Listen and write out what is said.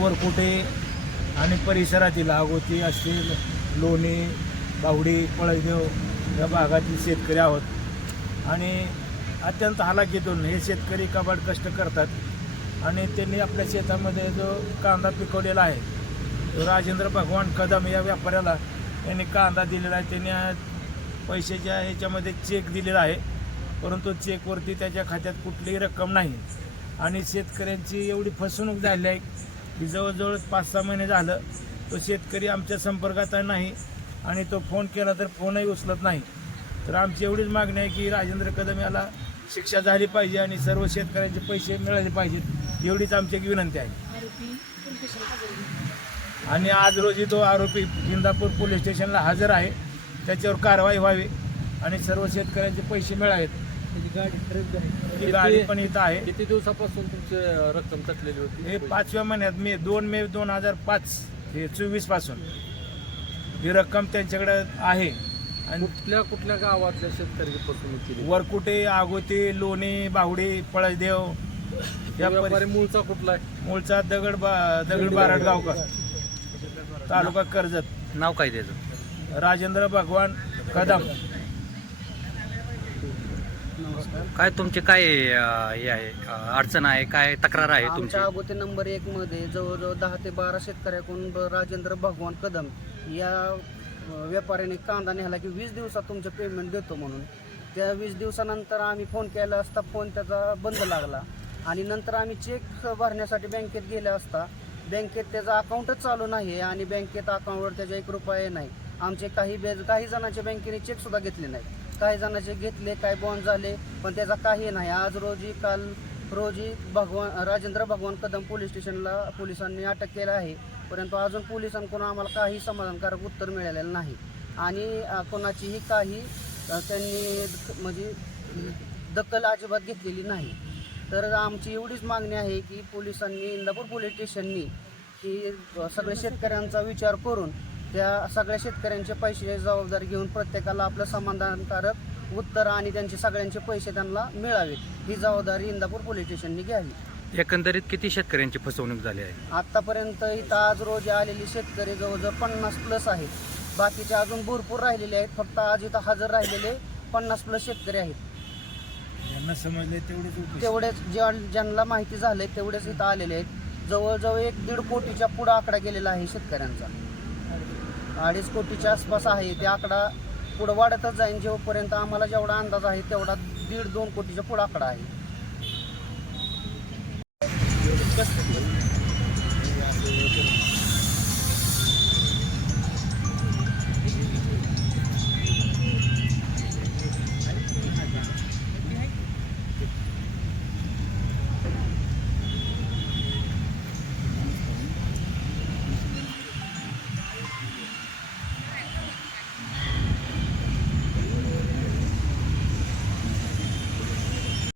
वरकुटे आणि परिसरातील आगोती असतील लोणी बावडी पळसदेव या भागातील शेतकरी आहोत. आणि अत्यंत हालाकीतून हे शेतकरी कबाड कष्ट करतात. आणि त्यांनी आपल्या शेतामध्ये जो कांदा पिकवलेला आहे तो राजेंद्र भगवान कदम या व्यापाऱ्याला यांनी कांदा दिलेला आहे. त्यांनी पैशाच्या ह्याच्यामध्ये चेक दिलेला आहे. परंतु चेकवरती त्याच्या खात्यात कुठलीही रक्कम नाही. आणि शेतकऱ्यांची एवढी फसवणूक झाली आहे की जवळजवळ पाच सहा महिने झालं. तो शेतकरी आमच्या संपर्कात नाही आणि तो फोन केला तर फोनही उचलत नाही. तर आमची एवढीच मागणी आहे की राजेंद्र कदम याला शिक्षा झाली पाहिजे आणि सर्व शेतकऱ्यांचे पैसे मिळाले पाहिजेत एवढीच आमची एक विनंती आहे. आणि आज रोजी तो आरोपी इंदापूर पोलीस स्टेशनला हजर आहे. त्याच्यावर कारवाई व्हावी आणि सर्व शेतकऱ्यांचे पैसे मिळावेत. ही गाडी पण इथं आहे. किती दिवसापासून तुमची रक्कम थकलेली होती? हे पाचव्या महिन्यात मे दोन मे दोन हजार पाच हे चोवीसपासून ही रक्कम त्यांच्याकडे आहे. आणि कुठल्या कुठल्या गावातल्या फसवणूक केली? वरकुटे आगोती लोणी बावडी पळसदेव या व्यापारी परि- मूळचा कुठला आहे? मूळचा दगड बा दगड बारड गावकर. तालुका कर्जत. नाव काय त्याचं? राजेंद्र भगवान कदम. काय तुमचे काय अं, हे आहे अं, अडचण आहे? काय तक्रार आहे तुमची? आमच्या अगोदर नंबर एक मध्ये जवळजवळ दहा ते बारा शेतकऱ्याकडून ब- राजेंद्र भगवान कदम या अ, व्यापाऱ्याने कांदा नेला की वीस दिवसात तुमचं पेमेंट देतो म्हणून. त्या वीस दिवसानंतर आम्ही फोन केला असता फोन त्याचा बंद लागला. आणि नंतर आम्ही चेक भरण्यासाठी बँकेत गेले असता. बँकेत त्याचं अकाउंटच चालू नाही आहे आणि बँकेत अकाउंटवर त्याच्या एक रुपये नाही. आमचे काही बे काही जणांच्या बँकेने चेकसुद्धा घेतले नाही काही जणांचे घेतले काही बॉन्ड झाले पण त्याचा काही नाही. आज रोजी काल रोजी भगवान राजेंद्र भगवान कदम पोलीस स्टेशनला पोलिसांनी अटक केलं आहे. परंतु अजून पोलिसांकडून आम्हाला काही समाधानकारक उत्तर मिळालेलं नाही. आणि कोणाचीही काही त्यांनी म्हणजे दखल अजिबात घेतलेली नाही. तर आमची एवढीच मागणी आहे की पोलिसांनी इंदापूर पोलीस स्टेशननी की सगळ्या शेतकऱ्यांचा विचार करून त्या सगळ्या शेतकऱ्यांचे पैशाची जबाबदारी घेऊन प्रत्येकाला आपलं समाधानकारक उत्तर आणि त्यांचे सगळ्यांचे पैसे त्यांना मिळावेत. ही जबाबदारी इंदापूर पोलीस स्टेशननी घ्यावी. एकंदरीत किती शेतकऱ्यांची फसवणूक झाली आहे? आतापर्यंत इथं आज रोज आलेले शेतकरी जवळजवळ पन्नास प्लस आहेत. बाकीचे अजून भरपूर राहिलेले आहेत. फक्त आज इथं हजर राहिलेले पन्नास प्लस शेतकरी आहेत. यांना समजले तेवढेच उपयोग. तेवढेच ज्या ज्यांना माहिती झालंय तेवढेच इथं आलेले आहेत. जवळजवळ एक दीड कोटीच्या पुढं आकडा गेलेला आहे शेतकऱ्यांचा. अडीच कोटीच्या आसपास आहे. ते आकडा पुढं वाढतच जाईल जेव्हापर्यंत आम्हाला जेवढा अंदाज आहे तेवढा दीड दोन कोटीच्या पुढं आकडा आहे.